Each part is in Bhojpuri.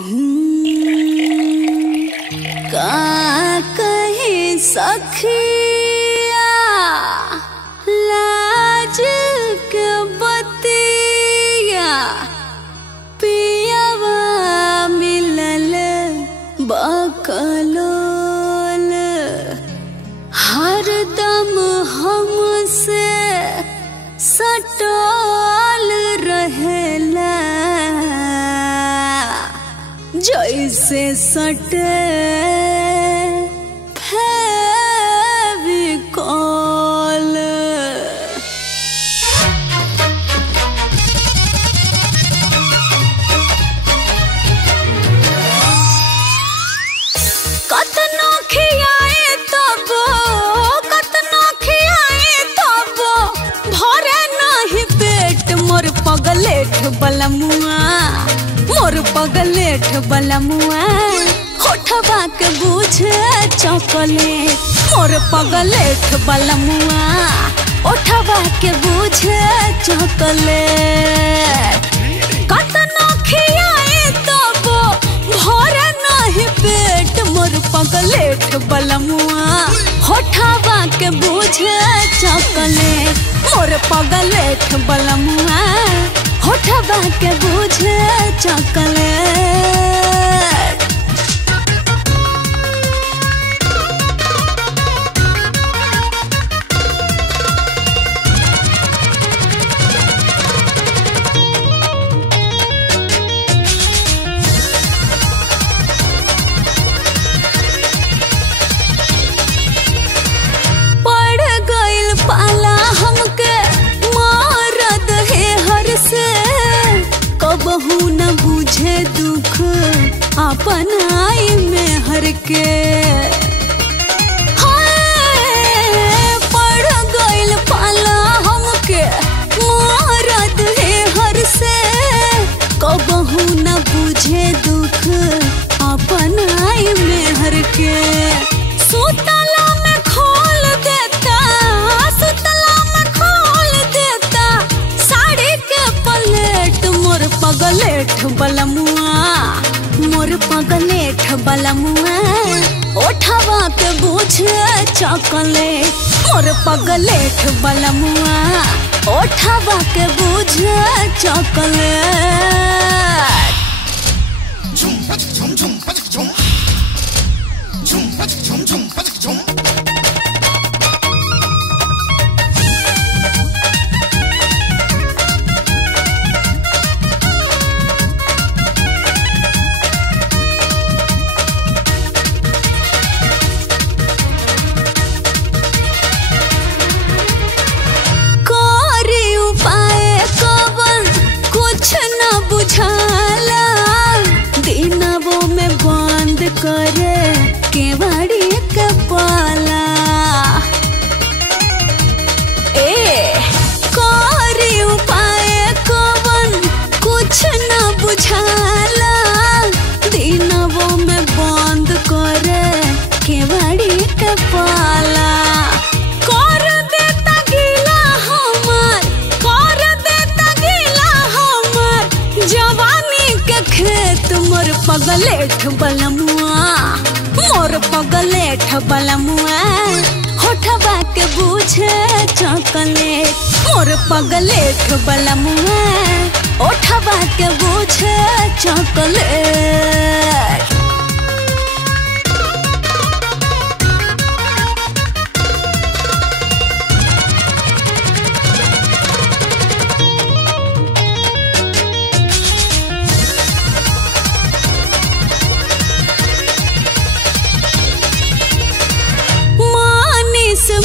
का कहे सखिया लाज के बतिया पियवा मिलल बकलोल हरदम हमसे सटल रहेला जैसे सटे फेविकोल। कतनो खियाए तबो भरे नहीं पेट मोर पगलेठ बलमुआ होठवा के बूझे चॉकलेट मोर पगलेठ बलमुआ होठवा के बूझे चॉकलेट। कतनो खियाए तबो भरे नहीं पेट मोर पगलेठ बलमुआ होठवा के बूझे चॉकलेट मोर पगलेठ बलमुआ होठवा के बूझे चॉकलेट। कबहू न बुझे दुख अपन आई में हर के पड़ गइल पाला हमके मारद है हर से कबहू न बुझे दुख अपन आई में हर के। सुतला में खोल देता साड़ी के पलेट मोर पगलेठ बलमुआ ओठवा के बूझे चॉकलेट मोर पगलेठ बलमुआ ओठवा के बूझे चॉकलेट। दिनवो में बंद करे केवाड़ी के पाला करी उपाय कवन कुछ न बुझाला दिनवो में बंद करे केवाड़ी के पाला कर देता गीला हमार जवानी के खेत मोर पगलेठ बलमुआ होठवा के बूझे चॉकलेट मोर पगलेठ बलमुआ होठवा के बूझे चॉकलेट।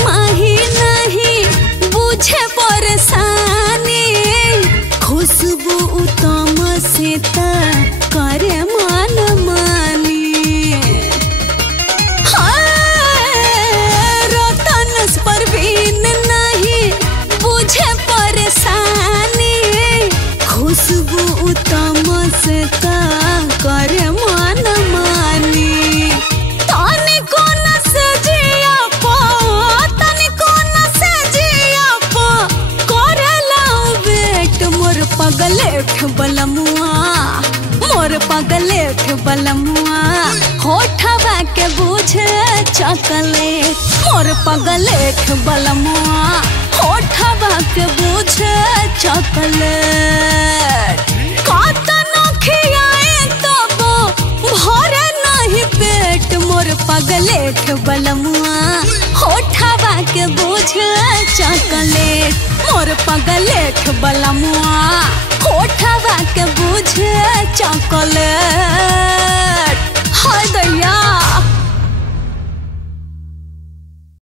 माही नहीं बुझे परेशानी खुशबू उत्तम से करे पगलेठ बलमुआ होठवा के बुझे चॉकलेट। मोर पगलेठ बलमुआ होठवा के बुझे चॉकलेट। कातना खियाए तब भरे नहीं पेट। मोर पगलेठ बलमुआ होठवा के बुझे चॉकलेट। मोर पगलेठ बलमुआ